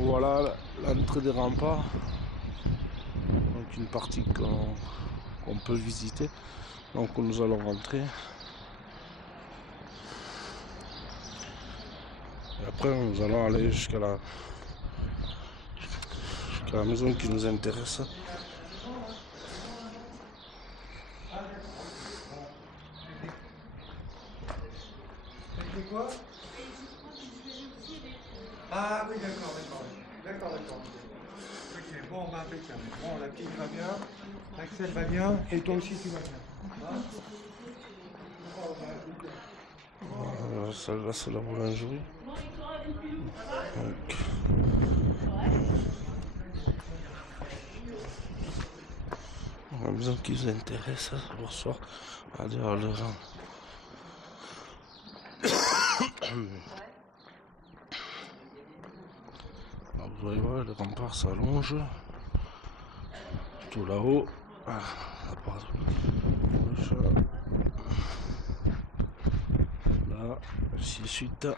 Donc voilà l'entrée des remparts. Donc une partie qu'on peut visiter. Donc nous allons rentrer. Et après nous allons aller jusqu'à la maison qui nous intéresse. C'est quoi? Ah oui, d'accord. Ok, bon, bah impeccable. Bon, la petite va bien, Axel va bien, et toi aussi tu vas bien. Celle-là c'est la boulangerie. Donc, la maison qui vous intéresse, bonsoir. Allez, allez, vous voyez voir, le rempart s'allonge. Tout là-haut. Ah, pardon. Là, ainsi de suite.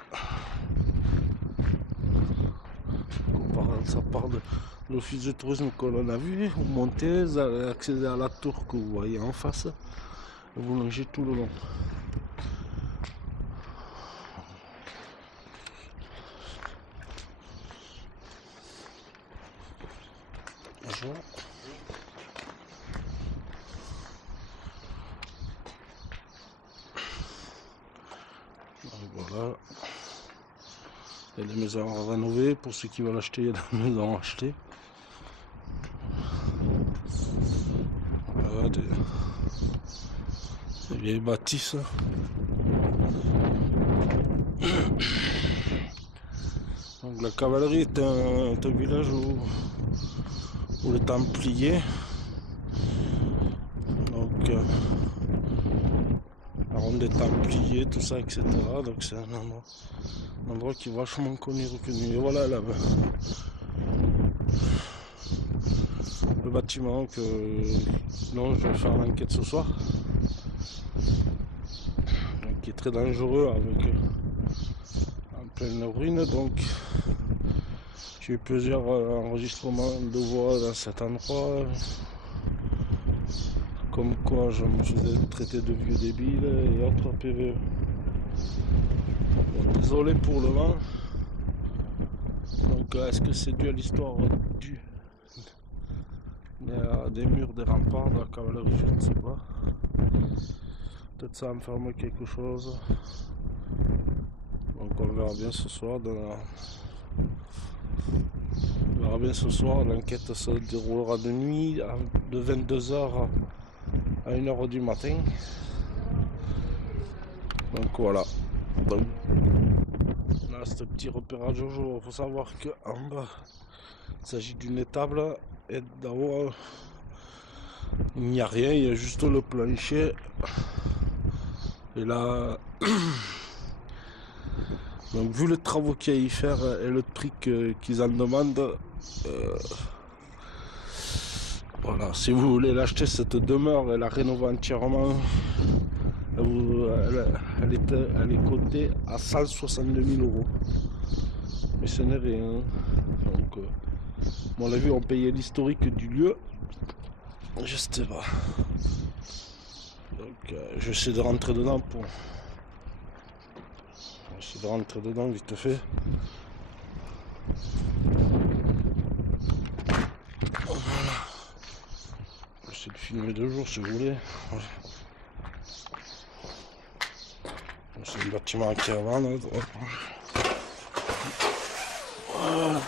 Ça part de l'office de tourisme que l'on a vu. Vous montez, vous allez accéder à la tour que vous voyez en face. Et vous longez tout le long. Bonjour. Donc voilà. Il y a des maisons à rénover. Pour ceux qui veulent acheter, il y a des maisons à acheter. Voilà, des vieilles bâtisses. Donc la cavalerie est un village où les Templiers, donc la ronde des Templiers, tout ça, etc. Donc c'est un endroit qui est vachement connu, reconnu. Et voilà là, le bâtiment dont je vais faire l'enquête ce soir, donc, qui est très dangereux avec en pleine ruine. Donc j'ai eu plusieurs enregistrements de voix dans cet endroit, comme quoi je me faisais traiter de vieux débile et autres PVE. Bon, désolé pour le vent. Donc est-ce que c'est dû à l'histoire des murs, des remparts, de la cavalerie, je ne sais pas. Peut-être ça enferme quelque chose. Donc on verra bien ce soir. On verra bien ce soir. L'enquête se déroulera de nuit, de 22h à 1h du matin. Donc voilà. Donc là, ce petit repérage au jour. Il faut savoir qu'en bas, il s'agit d'une étable et d'en haut, il n'y a rien. Il y a juste le plancher. Et là, donc vu les travaux qu'il y a à y faire et le prix qu'ils en demandent, voilà, si vous voulez l'acheter, cette demeure et la rénover entièrement, elle est cotée à 162 000 €. Mais ce n'est rien. Donc, bon, on l'a vu, on payait l'historique du lieu. Je sais pas. Donc, j'essaie de rentrer dedans pour. J'essaie de rentrer dedans vite fait. Voilà. J'essaie de filmer 2 jours si vous voulez. Voilà. C'est un bâtiment qui est avant là. Voilà.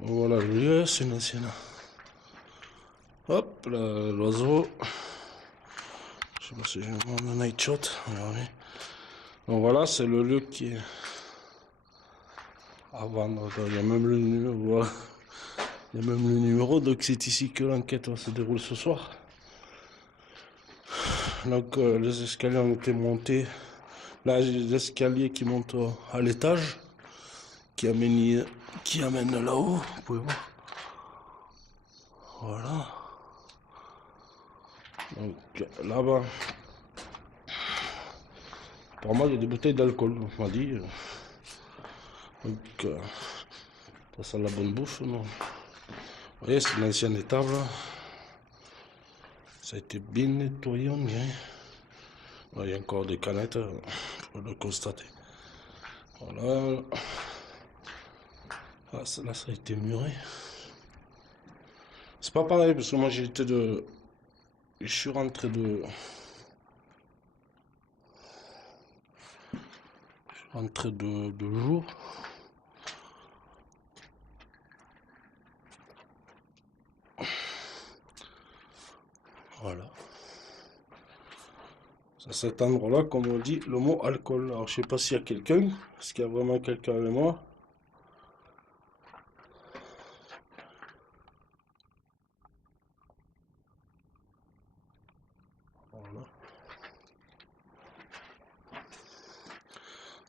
Voilà le lieu, c'est une ancienne. Hop, l'oiseau. Je sais pas si je vais prendre un night shot. Donc voilà, c'est le lieu qui est à vendre. Il y a même le numéro. Voilà. Il y a même le numéro. Donc c'est ici que l'enquête va se dérouler ce soir. Donc les escaliers ont été montés. Là, j'ai des escaliers qui montent à l'étage, qui amènent là-haut. Vous pouvez voir. Voilà. Donc là-bas, pour moi, il y a des bouteilles d'alcool, on m'a dit. Donc Ça sent la bonne bouffe, non? Vous voyez, c'est une ancienne étable. Ça a été bien nettoyé, on dirait. Il y a encore des canettes, pour le constater. Voilà. Ah, là, ça a été muré. C'est pas pareil, parce que moi, je suis rentré de jour. Voilà. C'est à cet endroit-là, comme on dit, le mot alcool. Alors, je sais pas s'il y a quelqu'un. Est-ce qu'il y a vraiment quelqu'un avec moi? Voilà.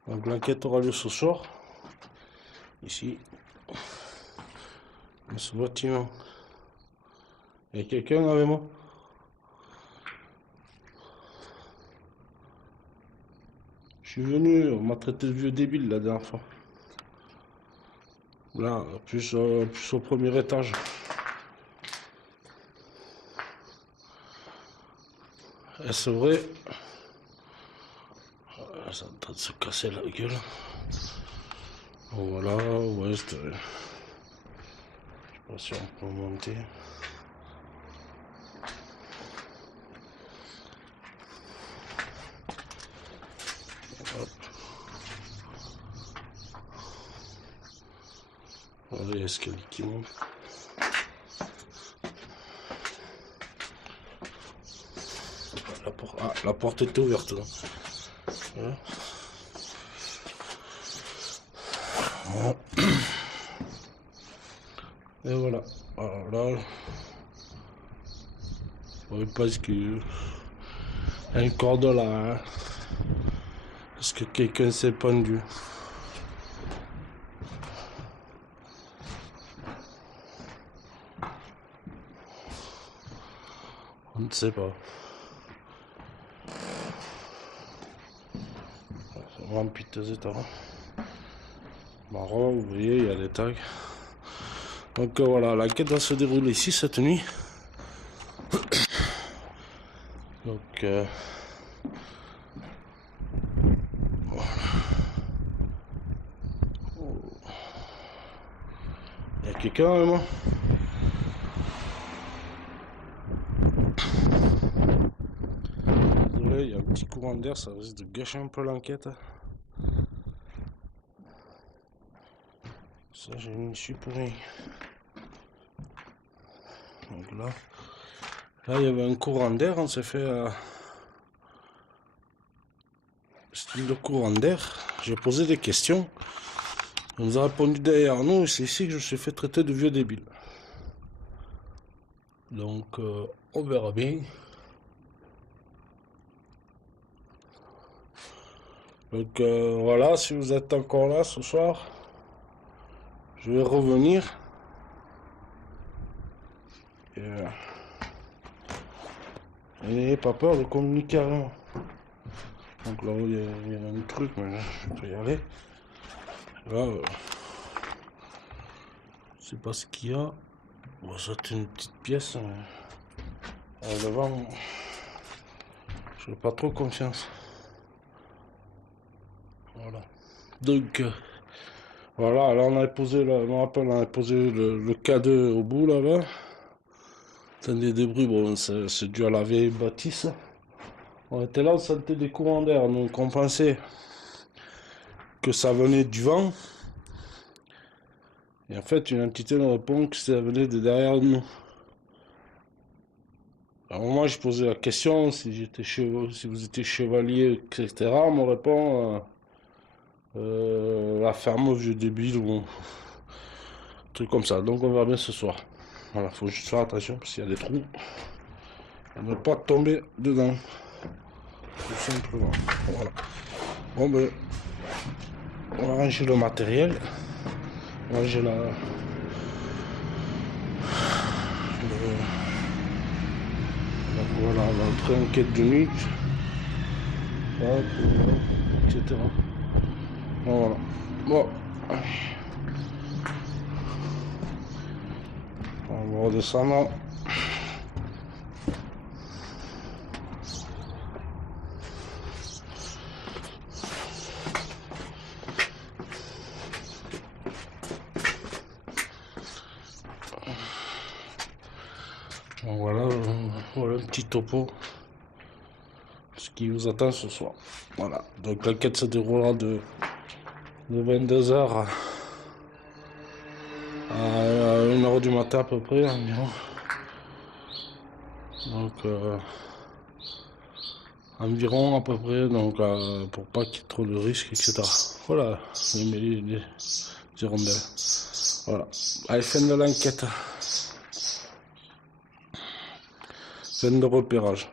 Donc, l'enquête aura lieu ce soir. Ici. Dans ce bâtiment. Il y a quelqu'un avec moi? Je suis venu, on m'a traité de vieux débile la dernière fois. Là, plus au premier étage. Est-ce vrai? C'est en train de se casser la gueule. Voilà, ouais, je sais pas si on peut monter. Hop. Voilà, il y a l'escalier qui monte. La porte était ouverte là. Voilà. Bon. Et voilà. Alors là, je pense qu'il y a un cordon là. Hein. Est-ce que quelqu'un s'est pendu? On ne sait pas. C'est vraiment piteux état. Marron, vous voyez, il y a des tags. Donc voilà, l'enquête va se dérouler ici cette nuit. Donc voilà. Il y a quelqu'un avec moi? Désolé, il y a un petit courant d'air, ça risque de gâcher un peu l'enquête. Ça, j'ai une issue pour rien. Donc là, il y avait un courant d'air, on s'est fait style de courant d'air. J'ai posé des questions. On nous a répondu derrière nous, et c'est ici que je me suis fait traiter de vieux débile. Donc, on verra bien. Donc voilà, si vous êtes encore là ce soir, je vais revenir. Et n'ayez pas peur de communiquer avec moi. Donc là, il y a un truc, mais là, je peux y aller. Là, je sais pas ce qu'il y a. Bon, ça c'est une petite pièce. Devant, je n'ai pas trop confiance. Voilà. Donc, voilà, là on avait posé, je me rappelle, on avait posé le K2 au bout là-bas. Attendez des bruits, bon, c'est dû à la vieille bâtisse. On était là, on sentait des courants d'air, donc on pensait que ça venait du vent. Et en fait, une entité nous répond que ça venait de derrière nous. À un moment, je posais la question si vous étiez chevalier, etc. On me répond la ferme au vieux débile ou un truc comme ça. Donc on verra bien ce soir. Voilà, faut juste faire attention parce qu'il y a des trous. On ne pas tomber dedans. Tout simplement. Voilà. Bon ben, on va ranger le matériel. On va ranger voilà, l'entrée en quête de nuit, etc. Voilà. Bon. On va redescendre. Bon, voilà un petit topo. Ce qui vous attend ce soir. Voilà. Donc l'enquête se déroulera de 22 h à 1 h du matin à peu près environ. Donc environ à peu près, donc pour pas qu'il y ait trop de risques, etc. Voilà, les hirondelles. Voilà. Allez, fin de l'enquête. Fin de repérage.